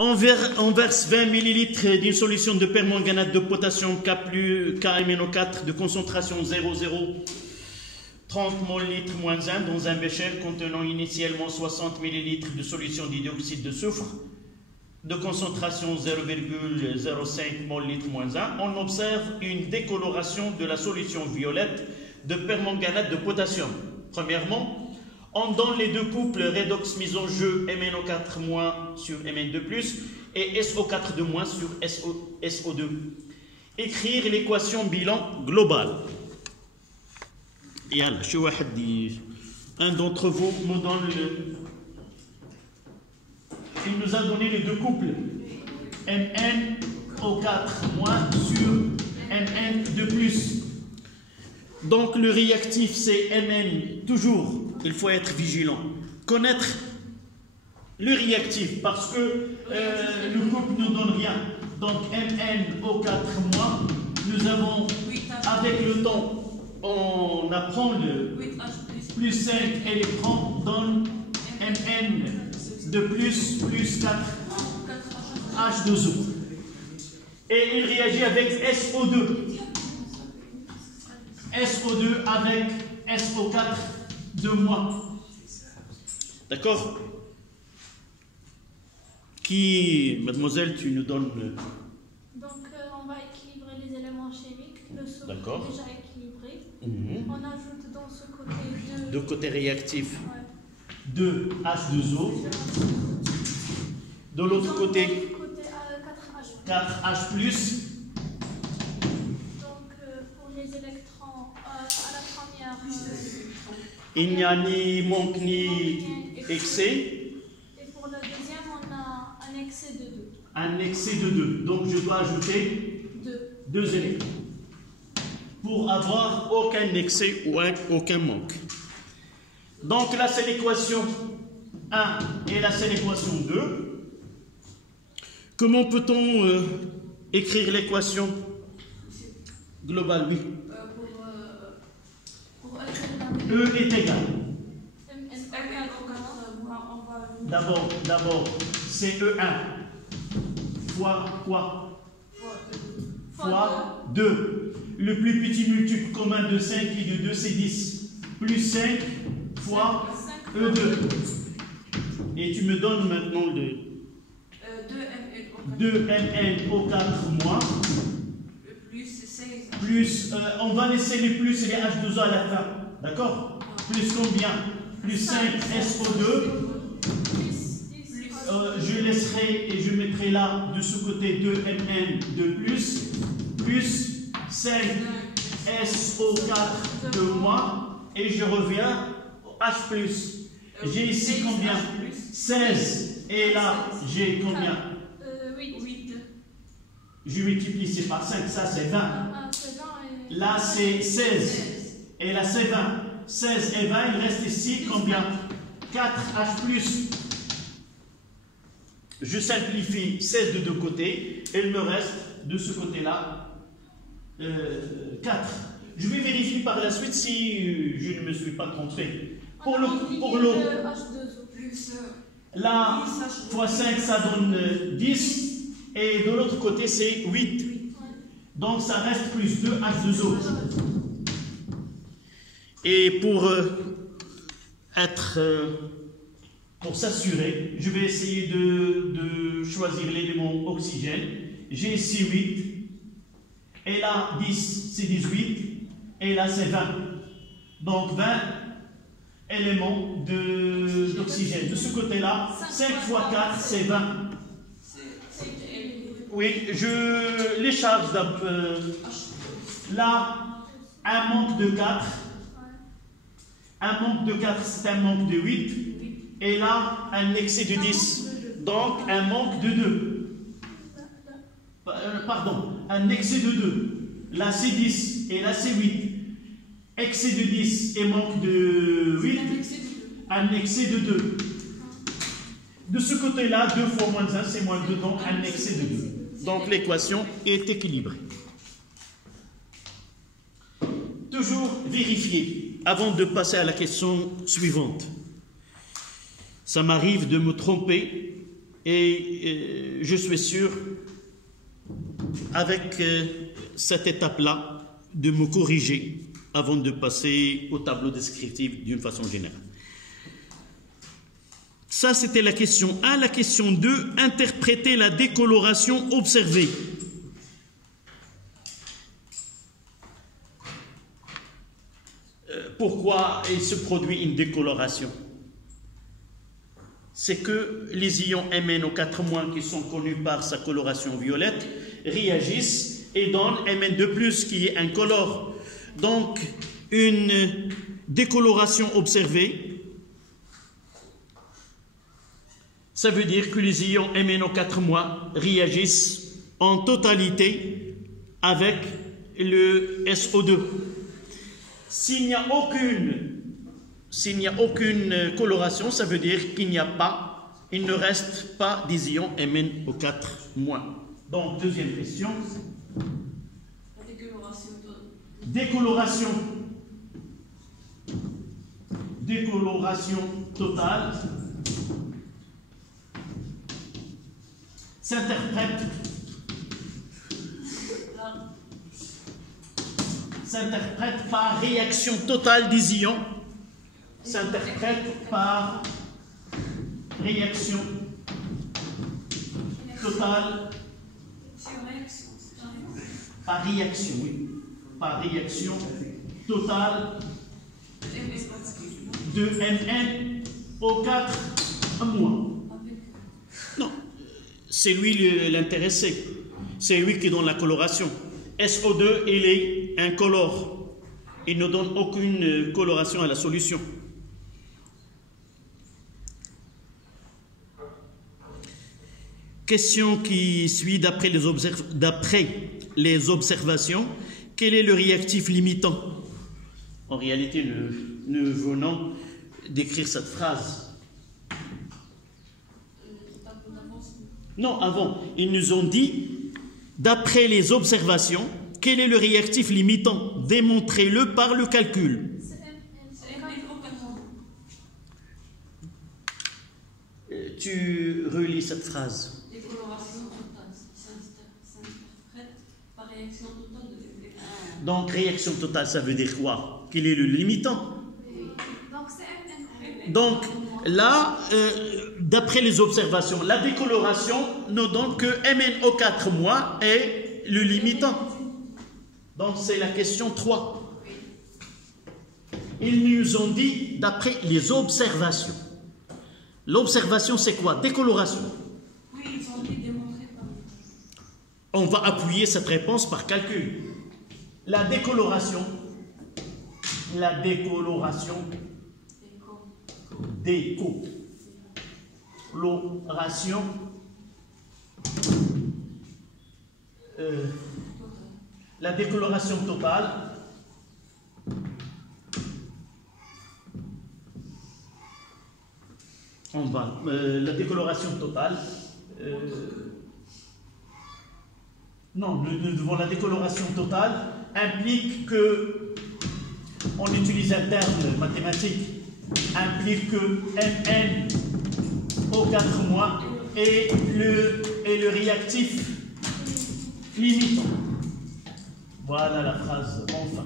On verse 20 ml d'une solution de permanganate de potassium KMNO4 de concentration 0,0 30 mol litre moins 1 dans un bécher contenant initialement 60 ml de solution d'hydroxyde de soufre de concentration 0,05 mol litre moins 1. On observe une décoloration de la solution violette de permanganate de potassium. Premièrement, on donne les deux couples redox mis en jeu MnO4- sur Mn2+, et SO4- sur SO2. Écrire l'équation bilan globale. Et alors, un d'entre vous me donne il nous a donné les deux couples MnO4- sur Mn2+. Donc le réactif c'est Mn, toujours, il faut être vigilant. Connaître le réactif parce que le couple ne donne rien. Donc MnO4-, nous avons, avec le temps, on apprend le plus 5 électrons donne Mn plus 4 H2O. Et il réagit avec SO2. SO2 avec SO4-. D'accord? Qui, mademoiselle, tu nous donnes le... Donc, on va équilibrer les éléments chimiques. Le soufre est déjà équilibré. On ajoute dans ce côté deux côtés réactifs. Ouais. 2 H2O. De l'autre côté, 4 H+. Donc, pour les électrons, à la première, il n'y a ni manque ni excès. Et pour la deuxième, on a un excès de 2. Un excès de 2. Donc, je dois ajouter 2 électrons. Pour avoir aucun excès ou aucun manque. Donc, là, c'est l'équation 1 et là, c'est l'équation 2. Comment peut-on écrire l'équation globale? Oui. E est égal. D'abord, c'est E1 fois quoi? Fois 2. Le plus petit multiple commun de 5 et de 2, c'est 10. Plus 5 fois E2. Et tu me donnes maintenant le 2MnO4- plus, on va laisser les plus et les H2O à la fin. D'accord? Plus combien? Plus 5 SO2. Je laisserai et je mettrai là de ce côté 2Mn plus 5 SO4- et je reviens au H+. J'ai ici combien? 16. Et là, j'ai combien? 8. Je multiplie, c'est par 5, ça c'est 20. Là c'est 16. Et là c'est 20. 16 et 20, il reste ici combien? 4H+. Je simplifie 16 de deux côtés. Et il me reste de ce côté-là 4. Je vais vérifier par la suite si je ne me suis pas trompé. Pour l'eau, là, fois 5, ça donne 10. Et de l'autre côté, c'est 8. Donc, ça reste plus 2 H2O. Et pour s'assurer, je vais essayer de choisir l'élément oxygène. J'ai ici 8. Et là, 10, c'est 18. Et là, c'est 20. Donc, 20 éléments d'oxygène. De ce côté-là, 5 fois 4, c'est 20. Oui, je les charge là, un manque de 4. Un manque de 4, c'est un manque de 8. Et là, un excès de 10. Donc, un manque de 2. Pardon, un excès de 2. Là, c'est 10. Et là, c'est 8. Excès de 10 et manque de 8. Un excès de 2. De ce côté-là, 2 fois moins 1, c'est moins 2, donc un excès de 2. Donc l'équation est équilibrée. Toujours vérifier avant de passer à la question suivante. Ça m'arrive de me tromper Et je suis sûr, avec cette étape-là, de me corriger avant de passer au tableau descriptif d'une façon générale. Ça, c'était la question 1. La question 2, interpréter la décoloration observée. Pourquoi il se produit une décoloration? C'est que les ions MnO4- qui sont connus par sa coloration violette réagissent et donnent Mn2+, qui est incolore. Donc, une décoloration observée, ça veut dire que les ions MnO4- réagissent en totalité avec le SO2. S'il n'y a aucune coloration, ça veut dire qu'il ne reste pas des ions MnO4-. Donc, deuxième question. Décoloration totale s'interprète par réaction totale des ions. S'interprète par réaction totale. Par réaction, oui. Par réaction totale de MnO4-. Non, c'est lui l'intéressé. C'est lui qui donne la coloration. SO2, il est incolore. Il ne donne aucune coloration à la solution. Question qui suit d'après les observations. Quel est le réactif limitant? En réalité, nous venons d'écrire cette phrase. Non, avant. Ils nous ont dit, d'après les observations, quel est le réactif limitant? Démontrez-le par le calcul. Tu relis cette phrase. Décoloration totale s'interprète par réaction totale de. Donc, réaction totale, ça veut dire quoi? Quel est le limitant? Donc, là, d'après les observations, la décoloration ne donne que MnO4- est le limitant. Donc, c'est la question 3. Ils nous ont dit, d'après les observations. L'observation, c'est quoi? Décoloration. Oui, ils ont dit démontrer par. On va appuyer cette réponse par calcul. La décoloration. La décoloration totale. La décoloration totale. Non, nous devons la décoloration totale implique que, on utilise un terme mathématique, implique que MnO4- est le réactif limitant. Voilà la phrase, enfin.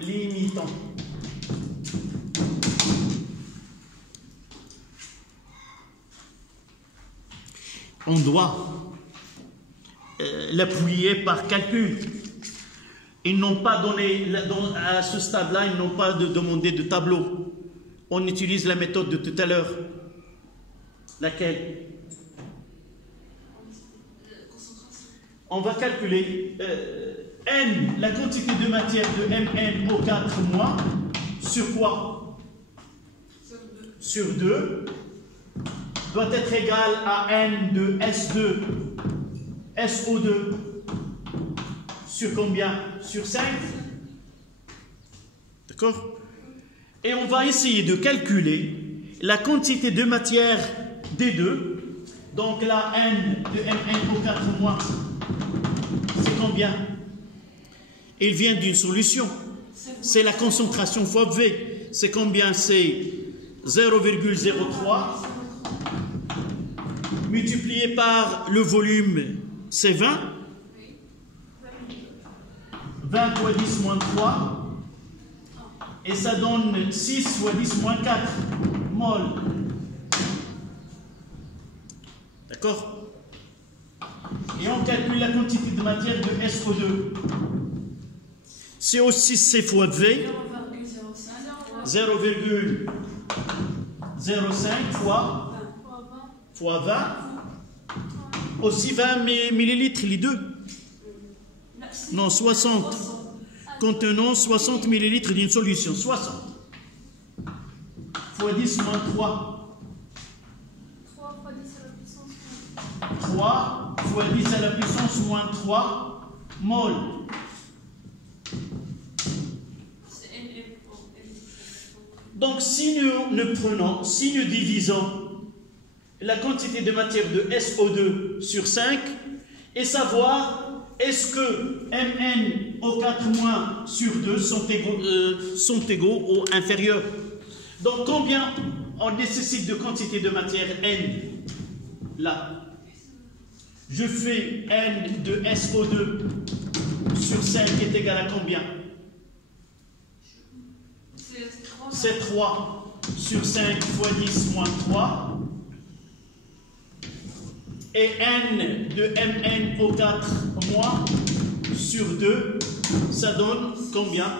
Limitant. On doit l'appuyer par calcul. Ils n'ont pas donné, à ce stade-là, ils n'ont pas demandé de tableau. On utilise la méthode de tout à l'heure. Laquelle? On va calculer N, la quantité de matière de MnO4- sur quoi? Sur 2. Doit être égal à N de SO2 sur combien? Sur 5. D'accord? Et on va essayer de calculer la quantité de matière des deux. Donc la N de MnO4- c'est combien? Il vient d'une solution. C'est la concentration fois V. C'est combien? C'est 0,03 multiplié par le volume, c'est 20. 20 fois 10 moins 3. Et ça donne 6 fois 10 moins 4 mol. D'accord? Et on calcule la quantité de matière de SO2. CO6, c'est fois V. 0,05 fois 20. Aussi 20 millilitres, les deux. Non, 60. Contenant 60 millilitres d'une solution. 60. Fois 10 moins 3. 3 fois 10 à la puissance 3 fois 10 à la puissance moins 3 mol. Donc si nous divisons la quantité de matière de SO2 sur 5 et savoir est-ce que Mn au 4- sur 2 sont égaux ou inférieurs. Donc combien on nécessite de quantité de matière N? Là, je fais N de SO2 sur 5 est égal à combien? C'est 3 sur 5 fois 10 moins 3. Et N de Mn au 4- sur 2, ça donne combien?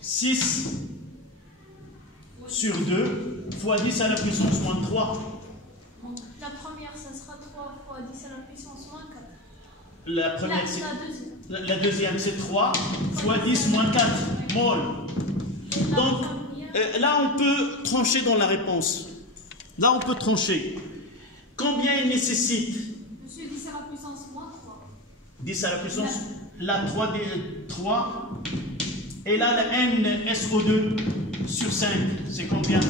6 sur 2 fois 10 à la puissance moins 3. La première, ça sera 3 fois 10 à la puissance moins 4. La première, La deuxième, c'est 3 fois 10 moins 4 mol. Donc, là, on peut trancher dans la réponse. Là, on peut trancher. Combien il nécessite? Monsieur, 10 à la puissance moins 3. 10 à la puissance, la 3. Et là, la NSO2 sur 5, c'est combien?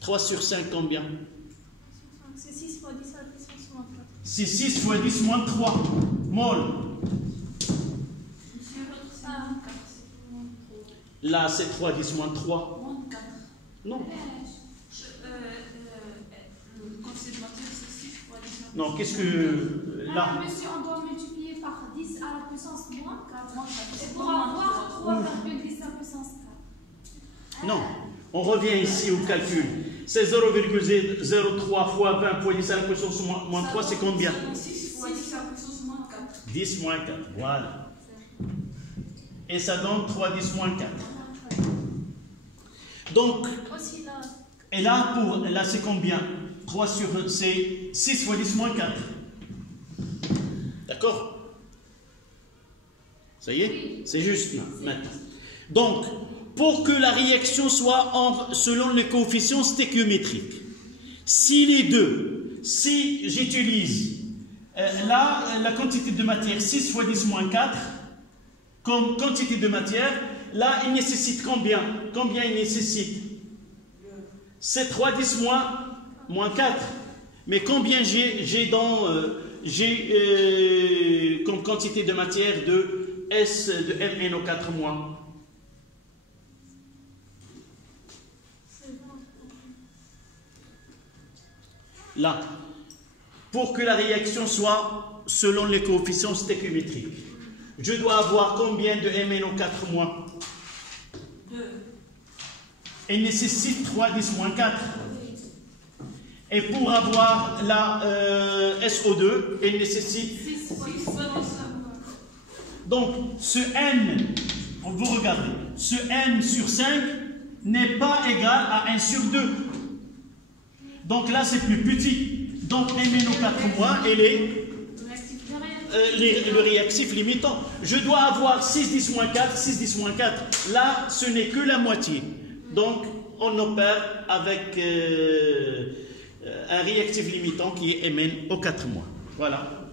3 sur 5, combien? C'est 6 fois 10 à la puissance moins 4. C'est 6 fois 10 moins 3 mol. Là, c'est 3, 10 moins 3. Moins 4. Non. Non, qu'est-ce que... Là. Monsieur, on doit multiplier par 10 à la puissance moins 4. Et pour avoir 3,10 à la puissance 4. Non, on revient ici au calcul. C'est 0,03 fois 20 fois 10 à la puissance moins 3, c'est combien? 6 fois 10 à la puissance moins 4. 10 moins 4, voilà. Et ça donne 3, 10 moins 4. Donc, et là, là c'est combien? 3 sur, c'est 6 fois 10 moins 4. D'accord? Ça y est? C'est juste là, maintenant. Donc, pour que la réaction soit selon les coefficients stéchiométriques, si les deux, si j'utilise là la quantité de matière 6 fois 10 moins 4 comme quantité de matière, là il nécessite combien? Combien il nécessite? C'est 3, 10 moins 4. Mais combien j'ai comme quantité de matière de S de Mn au 4-? Là, pour que la réaction soit selon les coefficients stéchiométriques, je dois avoir combien de Mn au 4-? 2. Elle nécessite 3, 10 moins 4. Et pour avoir la SO2, elle nécessite... 6 fois 10 Donc, ce N, vous regardez, ce N sur 5 n'est pas égal à 1 sur 2. Donc là, c'est plus petit. Donc, Mn au 4-, elle est le réactif limitant. Je dois avoir 6, 10 moins 4, 6, 10 moins 4. Là, ce n'est que la moitié. Donc, on opère avec un réactif limitant qui est Mn au 4-. Voilà.